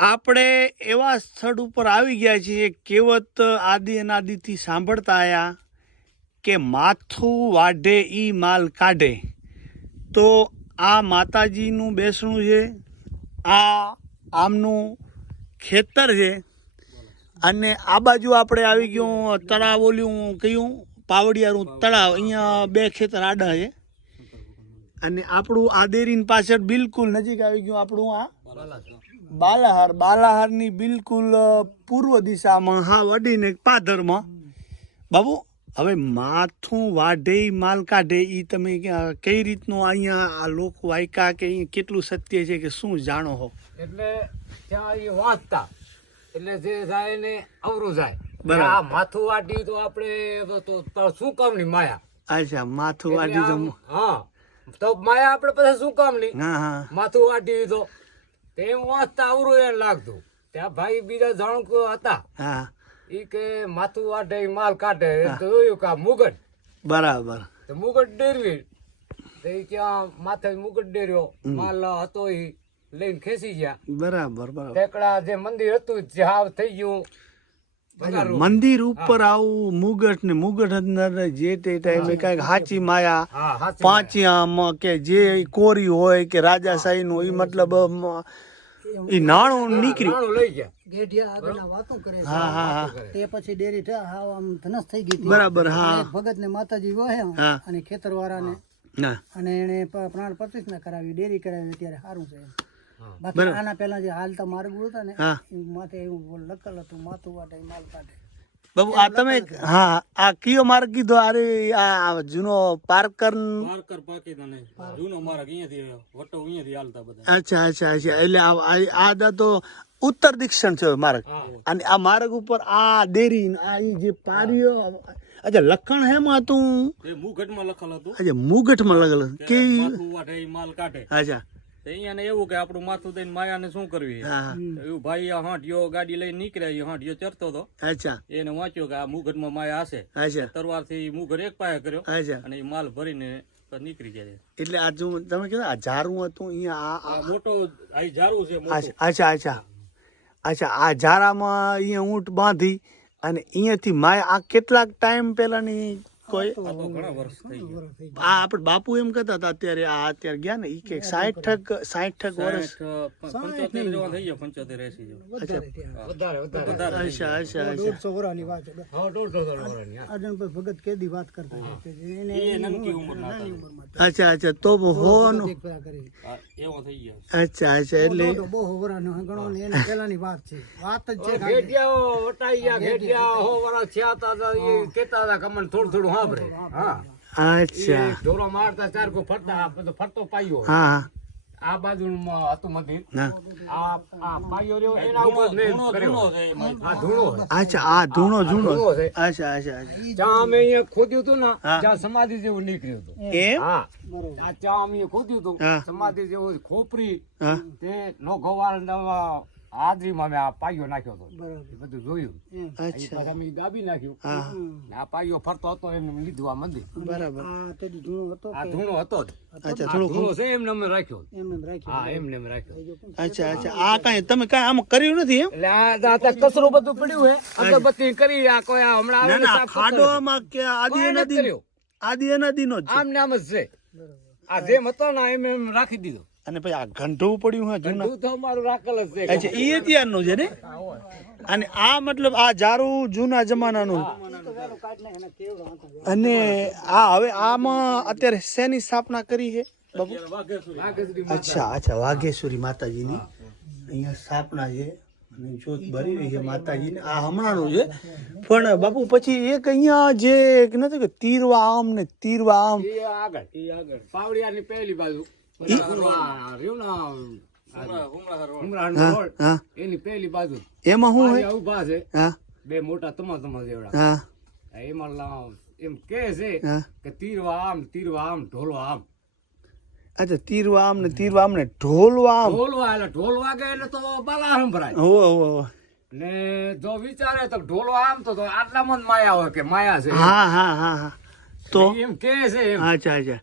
આપણે એવા સ્થળ ઉપર આવી ગયા છીએ, કેવત આદિ અનાદિથી સાંભળતા આવ્યા કે માથું વાઢે ઈ માલ કાઢે. તો આ માતાજીનું બેસણું છે, આ આમનું ખેતર છે, અને આ બાજુ આપણે આવી ગયું, તળાવ ઓલ્યું કયું પાવડિયારું તળાવ, અહીંયા બે ખેતર આડા છે. અને આપણું આદેરીની દેરીની પાછળ બિલકુલ નજીક આવી ગયું આપણું આ બાલાહાર. બાલાહારની બિલકુલ પૂર્વ દિશામાં હા વડીને પાધરમાં બાબુ હવે માથું વાઢે માલ કાઢે એ તમે કઈ રીતનું અહીંયા આ લોક વાયકા કે અહીંયા કેટલું સત્ય છે કે શું જાણો હો? એટલે ત્યાં એ વાંચતા. એટલે જે જાય ને અવરું જાય. બરાબર. આ માથું વાટી તો આપણે શું કામ કામની માયા? અચ્છા માથું વાઢી તો હા. તો માયા આપણે પછી શું કામની? હા હા. માથું વાટી તો તેમ વાંચતા અવરું એને લાગતું. ત્યાં ભાઈ બીજા જાણકો હતા. હા. ઈ કે માથું વાટે માલ કાઢે તો જોયું કે મુગટ. બરાબર. તો મુગટ ડેરવી. તો ઈ માથે મુગટ ડેર્યો. માલ હતો ઈ. લઈને ખેસી ગયા. બરાબર બરાબર. ટેકડા જે મંદિર હતું જે હાવ થઈ ગયું. મંદિર ઉપર આવું મુગટ ને મુગટ અંદર જે તે ટાઈમે કંઈક હાચી માયા પાંચિયામાં કે જે કોરી હોય કે રાજાશાહી નું એ મતલબ અમ, નાણું નીકળ્યું. લઈ ગયા. ગેઢિયા આગળના વાતો કરે છે. હા હા હા. તે પછી ડેરી ઠ- આમ ધનસ થઈ ગઈ બરાબર હા. ભગત ને માતાજી વહે અને ખેતર વાળાને ના. અને એને પ્રાણ પ્રતિષ્ઠા કરાવી ડેરી કરાવી ત્યારે સારું છે બાકી આના પહેલા જે હાલતા માર્ગ હતા ને માથે એવું લકલ હતું માથું વાટે માલ કાઢે. બાબુ આ તમે હા આ કયો માર્ગ કીધો? અરે આ જૂનો પાર્કર પાર્કર પાકી તને જૂનો માર્ગ અહીંયાથી વટો અહીંયાથી હાલતા બધા. અચ્છા અચ્છા અચ્છા. એટલે આ આ- તો ઉત્તર દિક્ષણ છે માર્ગ. અને આ માર્ગ ઉપર આ દેરી આ જે પારીઓ અચ્છા લખણ હેમાં તું એ મુગટમાં લખેલ હતું. અચ્છા મુગટમાં લગેલ કે માલ કાઢે. અચ્છા. અહીંયા એવું કે આપણું માથું દઈને માયાને શું કરવી. એવું ભાઈ હાંઠિયો ગાડી લઈને નીકળ્યા હાંઠિયો ચરતો હતો અચ્છા. એને વાંચ્યો કે આ મુગટમાં માયા હશે. તરવારથી મુગર એક પાયા કર્યો અને એ માલ ભરીને નીકળી ગયા એટલે આ તમે કીધું આ ઝારું હતું અહીંયા આ- આ મોટો આ ઝારું છે અચ્છા અચ્છા અચ્છા. આ ઝારામાં અહીંયા ઊંટ બાંધી અને અહીંયાથી માય આ કેટલાક ટાઈમ પહેલાની કોઈ આ તો ઘણા વર્ષ થઈ ગયા. આ આપણે બાપુ એમ કહેતા હતા અત્યારે આ અત્યારે ગયા ને ઈ કે સાઠ સાઠ વર્ષ. સાઠ, એસી જેવા. અચ્છા. અચ્છા. એ તો હોવાનું. અચ્છા અચ્છા એટલે બહુ વરાનો ગણો ને એના પહેલાની વાત છે. વાત જ છે ઘેટિયાઓ વટાઈ ગયા ઘેટિયા હો વાળા થયા હતા એ કહેતા હતા કે થોડું થોડું સાંભળે હા. અચ્છા. એ ઢોરો મારતા ચાર કો ફરતા આ બધો ફરતો પાયો. હા હા. આ બાજુ હતું મંદિર આ આ પાયો રહ્યો એના ઉપર ધૂણો ધૂણો છે આ ધૂણો અચ્છા આ ધૂણો જૂનો ધૂણો છે. અચ્છા અચ્છા ચા જ્યાં અમે અહીંયા ખોદ્યું હતું ને. ત્યાં સમાધિ જેવું નીકળ્યું હતું. એમ? હા. આ ચા અમે ખોદ્યું હતું. સમાધિ જેવું ખોપરી તે નો ગોવાળ હાજરીમાં મેં આ પાયો નાખ્યો હતો. બરોબર. એ બધું જોયું. અચ્છા. પછી દાબી નાખ્યું. આ પાયો ફરતો હતો એમને લીધું આ મંદિર. બરાબર. આ તેડી જૂનો હતો આ ધૂણો હતો અચ્છા આ ધૂણો છે એમને અમે રાખ્યો એમને એમ રાખ્યું. હા એમને એમ રાખ્યો. અચ્છા અચ્છા. આ કાંઈ તમે કાંઈ આમ કર્યું નથી એમ? એટલે આ આ કચરો બધું પડ્યું હે. અગરબત્તી કરી આ કોઈ હમણાં ના આવીને ના. ખાડોમાં કે આદિ નદી કર્યો. આદિ નદીનો જ છે. આમ ને આમ જ છે. આ જેમ હતો ને એમ એમ રાખી દીધો. અને પછી આ ઘંટવું પડ્યું હા જૂના તું મારું રાખલ જ છે. અચ્છા એ અત્યારનું છે ને? અને આ મતલબ આ જારું જૂના જમાનાનું. અને આ હવે આમાં અત્યારે શેની સ્થાપના કરી છે બાબુ? અચ્છા અચ્છા વાઘેશ્વરી માતાજીની. અહીંયા સ્થાપના છે અને જોત ભરી રહી છે માતાજીને. આ હમણાંનું છે. પણ બાપુ પછી એક અહીંયા જે નથી કે તીરવા આમ ને તીરવા આમ. આગળ આગળ. પાવડિયાની પહેલી બાજુ. એની બાજુ. એમાં શું હોય પાયા છે. હા. બે મોટા તમા તમા જેવડા એમાં એમ કે છે કે તીરવા આમ તીરવા આમ ઢોલવા આમ. અચ્છા તીરવા આમ ને તીરવા આમ ને ઢોલવા આમ. ઢોલવા એટલે ઢોલ વાગે એટલે તો બાલા સંભળાય. હો હો હો. ને જો વિચારે તો ઢોલો આમ તો તો આટલામાં માયા હોય કે માયા છે. હા હા હા હા. તો? એમ કે છે અચ્છા અચ્છા.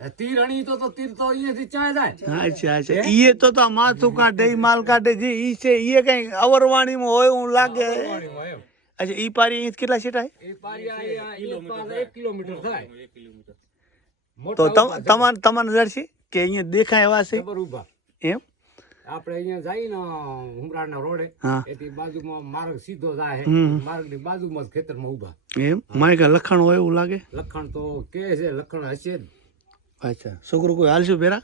તીર અણી તો તો તીર તો અહીંયાથી ચાય જાય. અચ્છા અચ્છા ઈએ તો તો માથું કાઢે ઈ માલ કાઢે જે ઈ છે ઈએ કઈ અવરવાણીમાં હોય એવું લાગે? અચ્છા ઈ પારી અહીં કેટલા સીટા પારી એક કિલોમીટર થાય. તો મોટા તમ- તમારે તમારે કે અહીંયા દેખાય એવા છે? જબર ઊભા એમ? આપણે અહીંયા ને હુમરાના રોડે હા. એથી બાજુમાં માર્ગ સીધો જાય હમ. માર્ગની બાજુમાં જ ખેતરમાં ઊભા એમ? મારે લખણ લખાણ હોય એવું લાગે? લખણ તો કે છે લખણ હશે જ. અચ્છા. છોકરો કોઈ હાલશું હા.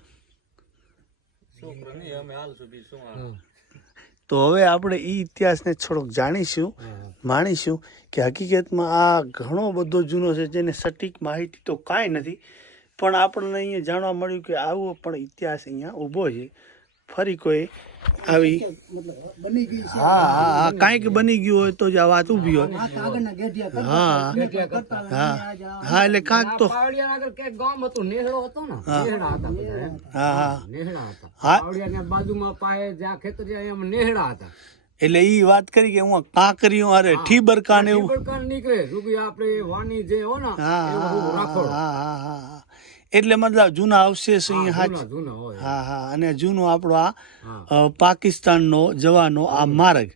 તો હવે આપણે એ ઇતિહાસને થોડોક જાણીશું માણીશું કે હકીકતમાં આ ઘણો બધો જૂનો છે જેને સટીક માહિતી તો કાંઈ નથી પણ આપણને અહીંયા જાણવા મળ્યું કે આવો પણ ઇતિહાસ અહીંયા ઊભો છે. ફરી કોઈ આવી મતલબ બની ગઈ છે? હા હા હા કાંઈક બની ગયું હોય તો જ આ વાત ઊભી હોય. હા હા. હા. એટલે કાંઈક તો હતું નેહડો હતો ને? નેહડા હતા બધા એમ. હા હા. નેહડા હતા. હા. પાવડિયાની બાજુમાં પાયે જ્યાં ખેતરિયા એમ નેહડા હતા. એટલે ઈ વાત કરી કે હું કાંકરીઓ અરે ઠીબરકા ને એવું નીકળે આપણે વાણી જે હો ને હા હા હા હા. એટલે મતલબ જૂના અવશેષ અહીંયા હા હા અને જૂનો આપણો આ પાકિસ્તાનનો જવાનો આ માર્ગ.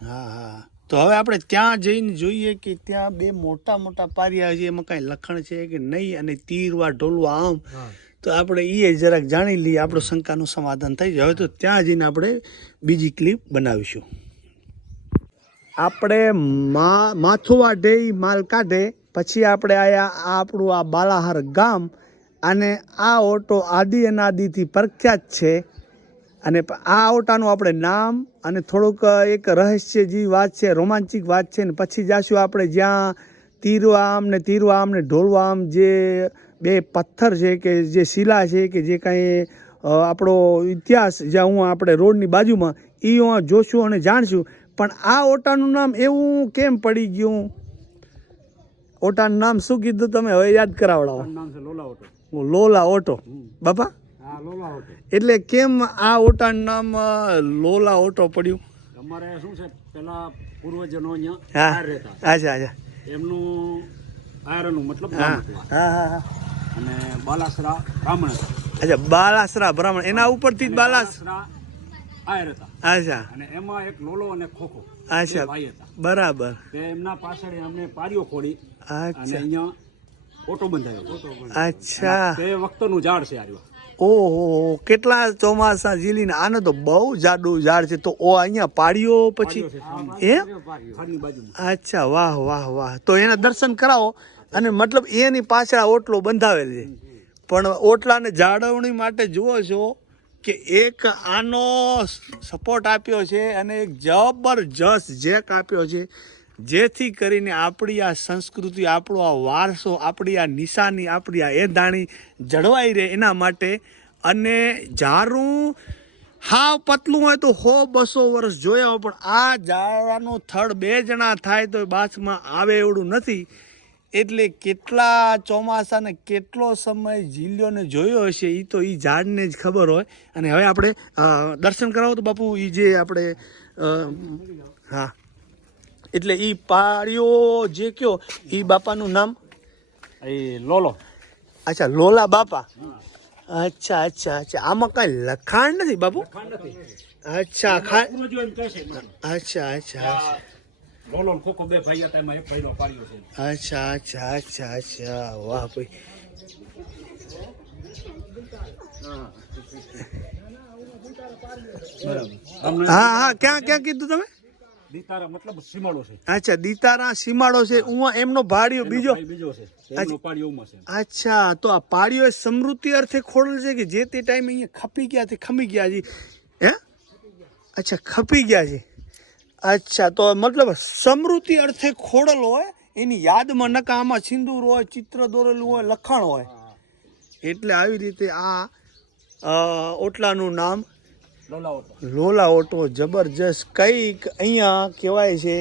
હા હા. તો હવે આપણે ત્યાં જઈને જોઈએ કે ત્યાં બે મોટા મોટા પારિયા છે એમાં કાંઈ લખણ છે કે નહીં અને તીરવા ઢોલવા આમ. તો આપણે એ જરાક જાણી લઈએ આપણો શંકાનું સમાધાન થઈ જાય. હવે તો ત્યાં જઈને આપણે બીજી ક્લિપ બનાવીશું. આપણે મા માથુવા ડે માલ કાઢે પછી આપણે આયા આ આપણું આ બાલાહાર ગામ અને આ ઓટો આદિ અનાદિથી પ્રખ્યાત છે. અને આ ઓટાનું આપણે નામ અને થોડુંક એક રહસ્ય જેવી વાત છે, રોમાંચિક વાત છે. ને પછી જાશું આપણે જ્યાં તીરવામ ને તીરવામ ને ઢોલવામ જે બે પથ્થર છે કે જે શિલા છે કે જે કાંઈ આપણો ઇતિહાસ જ્યાં હું આપણે રોડની બાજુમાં એ હું જોશું અને જાણશું. પણ આ ઓટાનું નામ એવું કેમ પડી ગયું? ઓટાનું નામ શું કીધું તમે? હવે યાદ કરાવડાવો. નામ છે લોલા ઓટો. Lola auto. બાપા? હા લોલા ઓટો. એટલે કેમ આ ઓટાનું નામ લોલા ઓટો પડ્યું? અમારે શું છે પેલા પૂર્વજનો અહીંયા રહેતા. અચ્છા અચ્છા એમનું આયરનું મતલબ હા. હા અને બાલાસરા બ્રાહ્મણ અચ્છા બાલાસરા બ્રાહ્મણ. એના ઉપરથી જ બાલાસરા આયર હતા. અચ્છા અને એમાં એક લોલો અને ખોખો. અચ્છા ભાઈ હતા. બરાબર. એમના પાછળ અમને પારીઓ ખોડી અને અહીંયા ઓટો બંધાયો અચ્છા. તે વખતનું ઝાડ છે આર્યો. ઓહો કેટલા ચોમાસા જીલીને આને તો બહુ જાડું ઝાડ છે. તો ઓ અહીંયા પાડ્યો પછી? એ અચ્છા વાહ વાહ વાહ. તો એના દર્શન કરાવો. અને મતલબ એની પાછળ ઓટલો બંધાવેલ છે. પણ ઓટલાને જાળવણી માટે જુઓ છો કે એક આનો સપોર્ટ આપ્યો છે અને એક જબરજસ્ત જેક આપ્યો છે. જેથી કરીને આપણી આ સંસ્કૃતિ, આપણો આ વારસો, આપણી આ નિશાની, આપણી આ એ દાણી જળવાઈ રહે એના માટે. અને જારું હાવ પતલું હોય તો હો બસો વર્ષ જોયા પણ આ ઝાડવાનું થડ બે જણા થાય તો બાથમાં આવે એવડું નથી. એટલે કેટલા ચોમાસાને કેટલો સમય જીલ્યોને જોયો હશે એ તો એ ઝાડને જ ખબર હોય. અને હવે આપણે દર્શન કરાવો તો બાપુ એ જે આપણે હા. એટલે એ પાળીઓ જે કયો એ બાપાનું નામ? એ લોલો. અચ્છા લોલા બાપા. અચ્છા અચ્છા અચ્છા. આમાં કાંઈ લખાણ નથી બાપુ? અચ્છા ખા. અચ્છા અચ્છા. અચ્છા અચ્છા અચ્છા અચ્છા. વાહ ભાઈ. હા હા ક્યાં ક્યાં કીધું તમે? દીતારા મતલબ સીમાડો છે. અચ્છા દીતારા સીમાડો છે. હું. એમનો ભાડિયો બીજો? બીજો છે. એમનો પાડ્યો ઉમાં છે. અચ્છા તો આ પાડિયો સમૃદ્ધિ અર્થે ખોડલ છે કે જે તે ટાઈમે અહીંયા ખપી ગયા છે ખમી ગયા છે? હે? અચ્છા ખપી ગયા છે. અચ્છા તો મતલબ સમૃદ્ધિ અર્થે ખોડલ હોય એની યાદમાં નકા આમાં સિંદૂર હોય ચિત્ર દોરેલું હોય લખાણ હોય. એટલે આવી રીતે આ ઓટલાનું નામ લોલા ઓટો. જબરજસ્ત કંઈક અહીંયા કહેવાય છે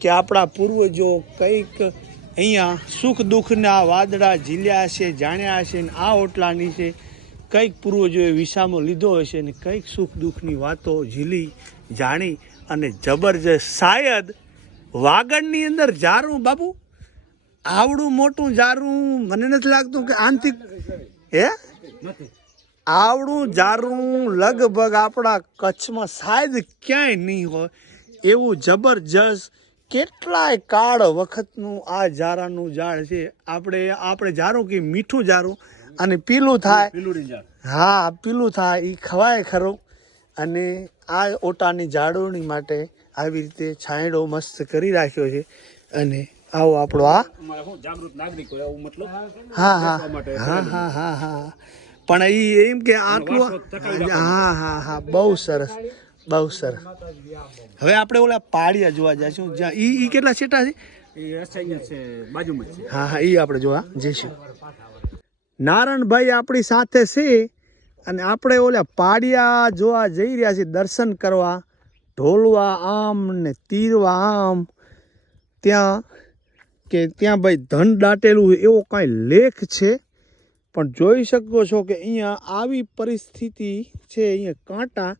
કે આપણા પૂર્વજો કંઈક અહીંયા સુખ દુઃખના વાદળા ઝીલ્યા છે જાણ્યા છે ને આ ઓટલાની છે. કંઈક પૂર્વજોએ વિસામો લીધો હશે ને કંઈક સુખ દુઃખની વાતો ઝીલી જાણી અને જબરજસ્ત. શાયદ વાગડની અંદર જારું બાબુ આવડું મોટું જારું મને નથી લાગતું કે આંતિક હે? નથી. આવડું જારું લગભગ આપણા કચ્છમાં શાયદ ક્યાંય નહીં હોય. એવું જબરજસ્ત કેટલાય કાળ વખતનું આ જારાનું ઝાડ છે. આપણે આપણે જારું કે મીઠું જારું અને પીલું થાય. હા પીલું થાય એ ખવાય ખરું. અને આ ઓટાની જાળવણી માટે આવી રીતે છાંયડો મસ્ત કરી રાખ્યો છે. અને આવો આપણો આ જાગૃત નાગરિક હોય મતલબ? હા હા. હા હા હા હા. પણ એ એમ કે આટલું હા હા હા. બહુ સરસ. બહુ સરસ. હવે આપણે ઓલા પાડિયા જોવા જઈશું. જ્યાં ઈ ઈ કેટલા છેટા છે? હા હા એ આપણે જોવા જઈશું. નારણભાઈ આપણી સાથે છે અને આપણે ઓલા પાડિયા જોવા જઈ રહ્યા છીએ દર્શન કરવા. ઢોલવા આમ ને તીરવા આમ. ત્યાં કે ત્યાં ભાઈ ધન દાટેલું એવો કાંઈ લેખ છે? પણ જોઈ શકો છો કે અહીંયા આવી પરિસ્થિતિ છે, અહીંયા કાંટા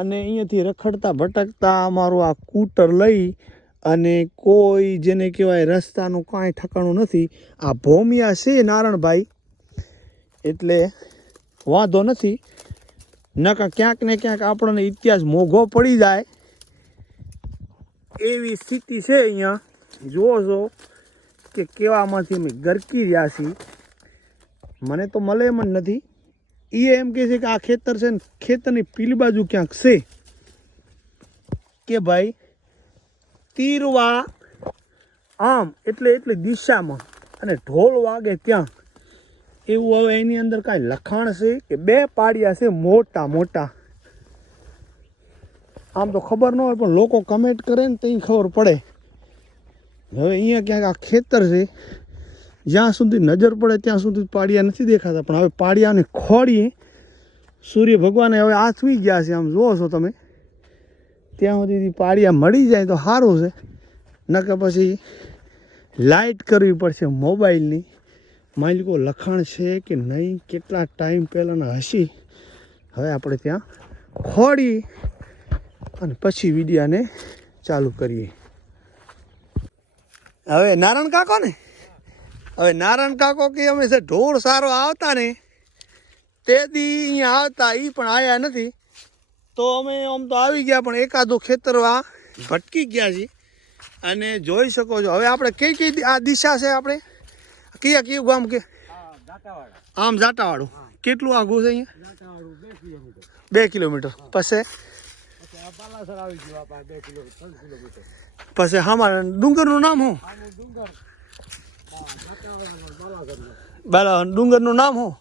અને અહીંયાથી રખડતા ભટકતા અમારું આ કૂટર લઈ અને કોઈ જેને કહેવાય રસ્તાનું કાંઈ ઠકાણું નથી. આ ભોમિયા છે નારણભાઈ, એટલે વાંધો નથી. નકા ક્યાંક ને ક્યાંક આપણને ઇતિહાસ મોઘો પડી જાય. એવી સ્થિતિ છે અહીંયા. જુઓ છો કે કેવામાંથી અમે ગરકી રહ્યા છીએ. મને તો મળે એમ જ નથી. એ એમ કહે છે કે આ ખેતર છે ને, ખેતરની પીલી બાજુ ક્યાંક છે. કે ભાઈ, તીરવા આમ એટલે એટલી દિશામાં અને ઢોલ વાગે ત્યાં. એવું હવે એની અંદર કાંઈ લખાણ છે કે બે પાડિયા છે મોટા મોટા. આમ તો ખબર ન હોય પણ લોકો કમેન્ટ કરે ને ત્યાં ખબર પડે. હવે અહીંયા ક્યાંક આ ખેતર છે. જ્યાં સુધી નજર પડે ત્યાં સુધી પાડિયા નથી દેખાતા. પણ હવે પાડિયાને ખોડીએ સૂર્ય ભગવાને હવે આથમી ગયા છે. આમ જુઓ છો તમે, ત્યાં સુધી પાડિયા મળી જાય તો સારું છે. નકર પછી લાઇટ કરવી પડશે મોબાઈલની. માલિકો લખાણ છે કે નહીં, કેટલા ટાઈમ પહેલાંના હસી હવે આપણે ત્યાં ખોડી અને પછી વિડિયાને ચાલુ કરીએ. હવે નારાયણ કાકો ને? હવે નારાયણ કાકો કે અમે છે ઢોર સારો આવતા ને તે દી અહીંયા આવતા એ પણ આવ્યા નથી. તો અમે આમ તો આવી ગયા પણ એકાદું ખેતરવા ભટકી ગયા છીએ. અને જોઈ શકો છો હવે આપણે કઈ કઈ આ દિશા છે આપણે? કયા કયું ગામ કે? આમ જાટાવાળું કેટલું આઘું છે અહીંયા? બે કિલોમીટર. પછે? પછી અમારા ડુંગરનું નામ હું હા બાલા ડુંગરનું નામ હું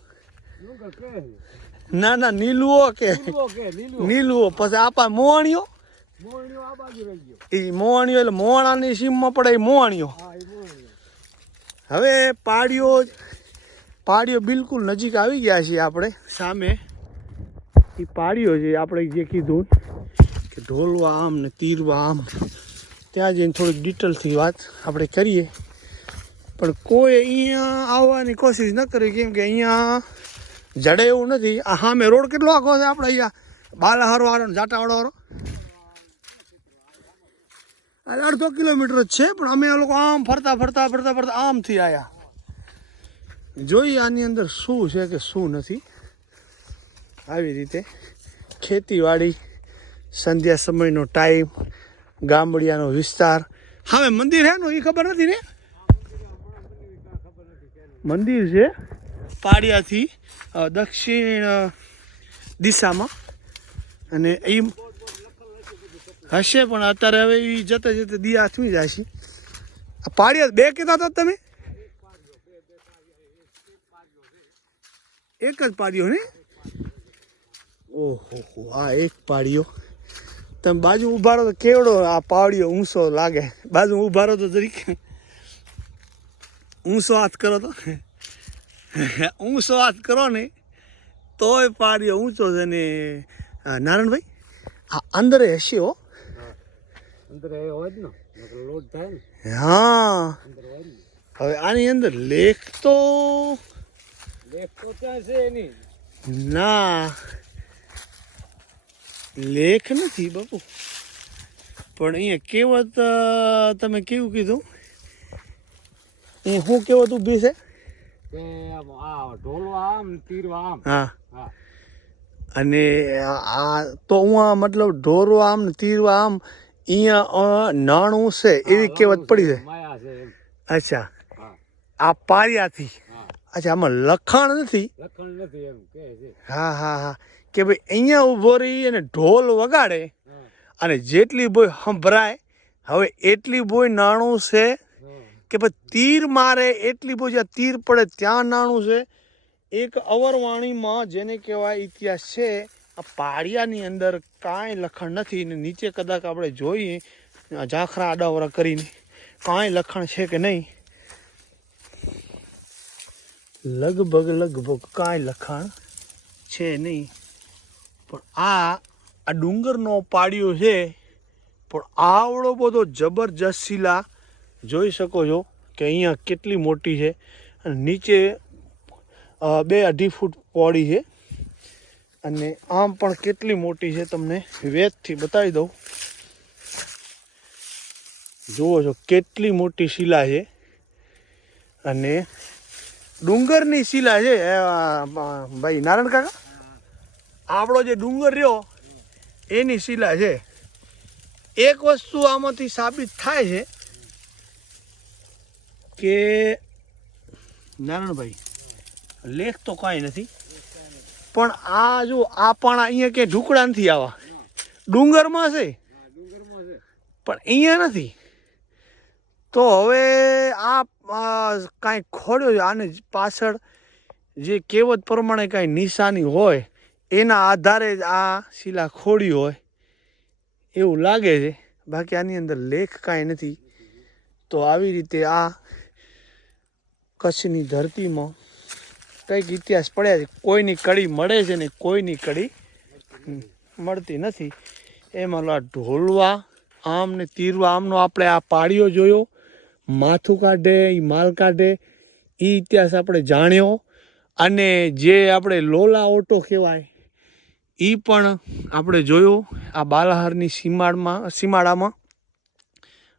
ના ના, નીલુઓ કે. નીલુઓ, પછી આપા મોવાણીઓ મોવાણીઓ એટલે મોવાણાની સીમમાં પડે એ મોવાણીઓ હવે પાડીઓ પાડીઓ બિલકુલ નજીક આવી ગયા છીએ આપણે, સામે. એ પાડીઓ છે, આપણે જે કીધું કે ઢોલવા આમ ને તીરવા આમ. ત્યાં જઈને થોડીક ડિટેલથી વાત આપણે કરીએ. પણ કોઈ અહીંયા આવવાની કોશિશ ન કરી, કેમ કે અહીંયા જડે એવું નથી. આ સામે રોડ કેટલો આખો છે આપણે અહીંયા? બાલાહારો વાળો જાટાવાળો વાળો. અડધો કિલોમીટર જ છે, પણ અમે આ લોકો આમ ફરતા ફરતા ફરતા ફરતા આમથી આવ્યા જોઈએ આની અંદર શું છે કે શું નથી. આવી રીતે ખેતીવાડી, સંધ્યા સમયનો ટાઈમ ગામડિયાનો વિસ્તાર. હવે મંદિર હે નો એ ખબર નથી ને? મંદિર છે પાડિયાથી દક્ષિણ દિશામાં. અને એ હશે પણ અત્યારે હવે એ જતા જતે દિયા હાથમી જાય છે. પાડિયા બે કહેતા હતા તમે? એક જ પાડ્યો ને? ઓહો આ એક પાડ્યો તમે બાજુ ઊભા રહો તો કેવડો આ પાડ્યો ઊંચો લાગે? બાજુ ઊભા રહો તો જરીક. ઊંચો હાથ કરો તો. ઊંચો હાથ કરો ને તોય પાડ્યો ઊંચો છે ને નારણભાઈ આ અંદર હશે હો. અંદર એ હોય જ ને નકર થાય ને. હા. હવે આની અંદર લેખ તો લેખ તો ત્યાં છે એની? ના. લેખ નથી બાપુ. પણ અહીંયા કહેવત તમે કેવું કીધું? એ શું હતું ઊભી છે? હા. અને આ તો હું આ મતલબ ઢોરો આમ ને તીરવા આમ અહીંયા નાણું છે એવી કહેવત પડી છે અચ્છા. આ પારિયાથી. અચ્છા આમાં લખાણ નથી? લખણ નથી એમ કે છે. હા હા હા. કે ભાઈ અહીંયા ઊભો રહી અને ઢોલ વગાડે અને જેટલી બોય સંભળાય હવે એટલી બોય નાણું છે કે ભાઈ તીર મારે એટલી બોય તીર પડે ત્યાં નાણું છે. એક અવરવાણીમાં જેને કહેવાય ઇતિહાસ છે, આ પાડિયાની અંદર કાંઈ લખણ નથી ને નીચે કદાચ આપણે જોઈએ ઝાંખરા આડાવરા કરીને કાંઈ લખણ છે કે નહીં? લગભગ લગભગ કાંઈ લખાણ છે નહીં. પણ આ આ ડુંગરનો પાડિયો છે, પણ આવડો બધો જબરજસ્ત શિલા જોઈ શકો છો કે અહીંયા કેટલી મોટી છે અને નીચે બે અઢી ફૂટ પહોળી છે. અને આમ પણ કેટલી મોટી છે તમને વેચથી બતાવી દઉં. જુઓ છો કેટલી મોટી શિલા છે. અને ડુંગરની શિલા છે ભાઈ નારાયણ કાકા? આપણો જે ડુંગર રહ્યો, એની શિલા છે. એક વસ્તુ આમાંથી સાબિત થાય છે કે નારાયણભાઈ લેખ તો કાંઈ નથી. પણ આ જો, આ પણ અહીંયા કે ઢુકડા નથી આવા. ડુંગરમાં છે. પણ અહીંયા નથી. તો હવે આ કાંઈ ખોડ્યો છે, આને પાછળ જે કહેવત પ્રમાણે કાંઈ નિશાની હોય, એના આધારે જ આ શિલા ખોડી હોય એવું લાગે છે. બાકી આની અંદર લેખ કાંઈ નથી. તો આવી રીતે આ કચ્છની ધરતીમાં કંઈક ઇતિહાસ પડ્યા છે. કોઈની કડી મળે છે ને કોઈની કડી મળતી નથી. એમાં ઓલા ઢોલવા, આમ ને તીરવા, આમનો આપણે આ પાડ્યો જોયો. માથું કાઢે એ માલ કાઢે. એ ઇતિહાસ આપણે જાણ્યો. અને જે આપણે લોલા ઓટો કહેવાય એ પણ આપણે જોયો આ બાલાહારની સીમાડમાં, સીમાડામાં.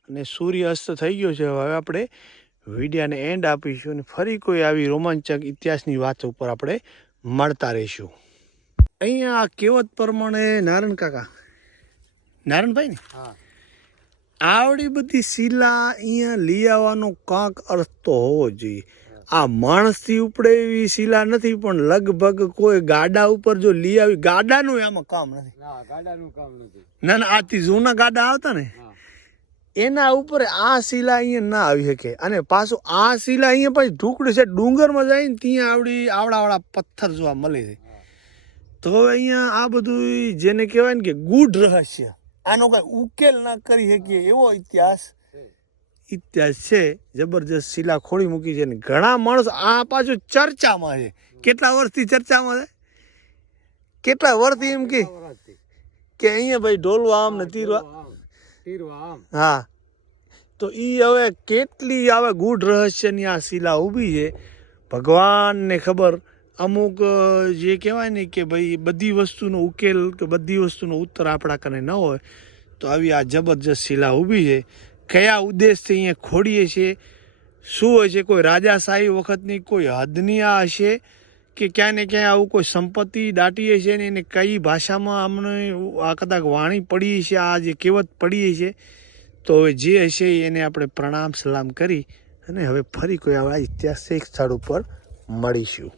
અને સૂર્ય અસ્ત થઈ ગયો છે. હવે આપણે વિડીયાને એન્ડ આપીશું અને ફરી કોઈ આવી રોમાંચક ઇતિહાસની વાત ઉપર આપણે મળતા રહીશું. અહીંયા આ કહેવત પ્રમાણે નારાયણ કાકા. નારણભાઈ ને? આવડી બધી શિલા અહીંયા લઈ આવવાનો કાંક અર્થ તો હોવો જોઈએ. આ માણસથી ઉપડે એવી શિલા નથી પણ લગભગ કોઈ ગાડા ઉપર જો લઈ આવી ગાડાનું એમાં કામ નથી. ગાડાનું કામ નથી. ના ના આથી જૂના ગાડા આવતા ને? એના ઉપર આ શિલા અહીંયા ના આવી શકે. અને પાછું આ શિલા અહીંયા પછી ઢુકડી છે, ડુંગરમાં જાય ને ત્યાં આવડી આવડાવાળા પથ્થર જોવા મળે છે. તો હવે અહીંયા આ બધું જેને કહેવાય ને કે ગૂઢ રહસ્ય. આનો કાંઈ ઉકેલ ના કરી શકીએ એવો ઇતિહાસ ઇતિહાસ છે. જબરજસ્ત શિલા ખોળી મૂકી છે ને ઘણા માણસ આ પાછું ચર્ચામાં છે. કેટલા વર્ષથી ચર્ચામાં છે? કેટલા વર્ષથી એમ કે અહીંયા ભાઈ ઢોલવા આમ ને તીરવા. હા. તો એ હવે કેટલી આવે ગૂઢ રહસ્યની આ શિલા ઊભી છે. ભગવાનને ખબર, અમુક જે કહેવાય ને કે ભાઈ બધી વસ્તુનો ઉકેલ કે બધી વસ્તુનો ઉત્તર આપણા કને ન હોય, તો આવી આ જબરજસ્ત શિલા ઊભી છે. કયા ઉદ્દેશથી અહીંયા ખોડીએ છીએ? શું હોય છે? કોઈ રાજાશાહી વખતની કોઈ હદની આ હશે? કે ક્યાંય ને ક્યાંય આવું કોઈ સંપત્તિ દાટીએ છે ને એને કઈ ભાષામાં અમને આ કદાચ વાણી પડી છે, આ જે કહેવત પડી છે, તો હવે જે હશે એને આપણે પ્રણામ સલામ કરી અને હવે ફરી કોઈ આવા ઐતિહાસિક સ્થળ ઉપર મળીશું.